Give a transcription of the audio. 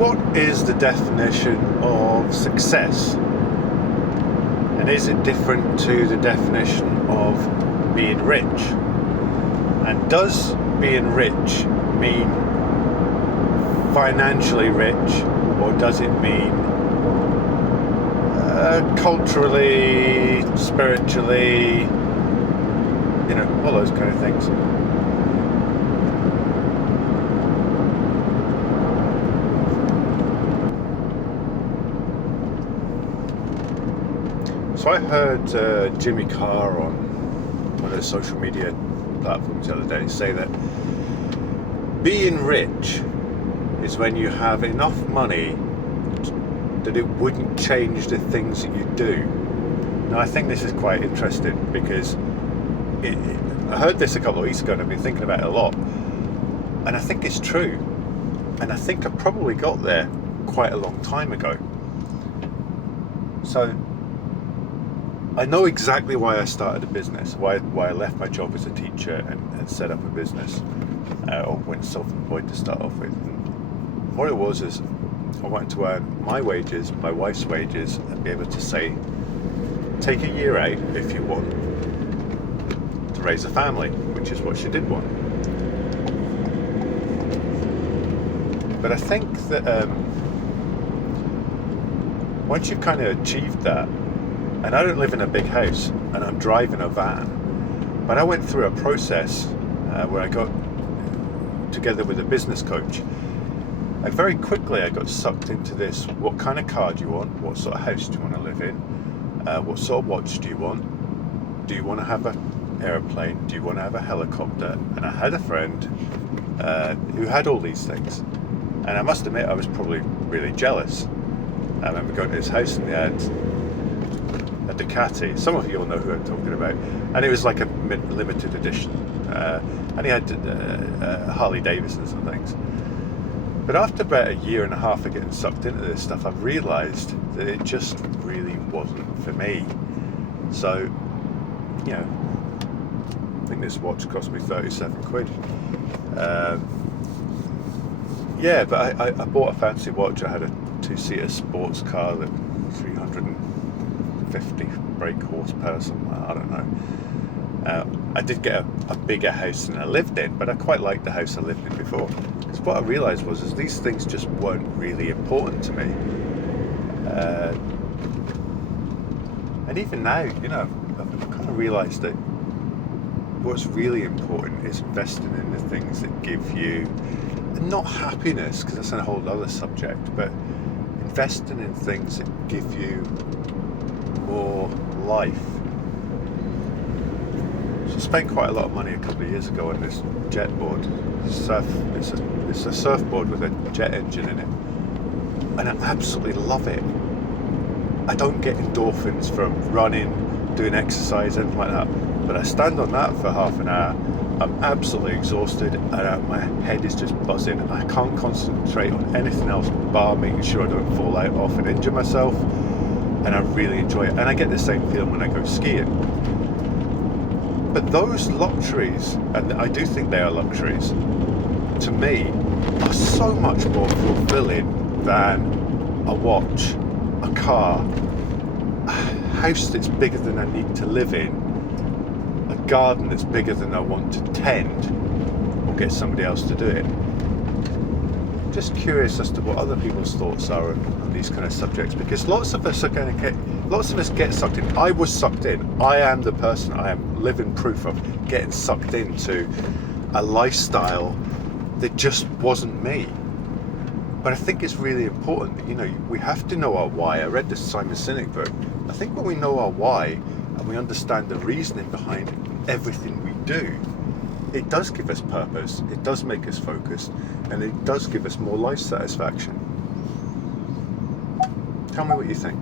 what is the definition of success? And is it different to the definition of being rich? And does being rich mean financially rich, or does it mean culturally, spiritually, all those kind of things? So I heard Jimmy Carr on one of the social media platforms the other day say that being rich is when you have enough money that it wouldn't change the things that you do. Now I think this is quite interesting because I heard this a couple of weeks ago and I've been thinking about it a lot, and I think it's true, and I think I probably got there quite a long time ago. So I know exactly why I started a business, why I left my job as a teacher and set up a business, or went self-employed to start off with. And what it was is I wanted to earn my wages, my wife's wages, and be able to say, take a year out if you want to raise a family, which is what she did want. But I think that once you've kind of achieved that, and I don't live in a big house, and I'm driving a van, but I went through a process where I got together with a business coach. And very quickly I got sucked into this: what kind of car do you want? What sort of house do you want to live in? What sort of watch do you want? Do you want to have an aeroplane? Do you want to have a helicopter? And I had a friend who had all these things, and I must admit I was probably really jealous. I remember going to his house and they had a Ducati. Some of you will know who I'm talking about, and it was like a limited edition, and he had Harley Davidsons and things. But after about a year and a half of getting sucked into this stuff, I realised that it just really wasn't for me. So, I think this watch cost me 37 quid. But I bought a fancy watch. I had a two-seater sports car that 350 brake horsepower, something like that, I don't know. I did get a bigger house than I lived in, but I quite liked the house I lived in before. Because what I realised was these things just weren't really important to me. And even now, I've kind of realised that what's really important is investing in the things that give you, not happiness, because that's a whole other subject, but investing in things that give you more life. So I spent quite a lot of money a couple of years ago on this jet board. It's a surfboard with a jet engine in it, and I absolutely love it. I don't get endorphins from running, doing exercise, anything like that, but I stand on that for half an hour. I'm absolutely exhausted, and my head is just buzzing. I can't concentrate on anything else bar making sure I don't fall out off and injure myself, and I really enjoy it. And I get the same feeling when I go skiing. But those luxuries, and I do think they are luxuries, to me, are so much more fulfilling than a watch, a car, a house that's bigger than I need to live in, a garden that's bigger than I want to tend, or get somebody else to do it. Just curious as to what other people's thoughts are on these kind of subjects, because lots of us get sucked in. I was sucked in. I am the person. I am living proof of getting sucked into a lifestyle that just wasn't me. But I think it's really important that we have to know our why. I read this Simon Sinek book. I think when we know our why and we understand the reasoning behind everything we do, it does give us purpose, it does make us focused, and it does give us more life satisfaction. Tell me what you think.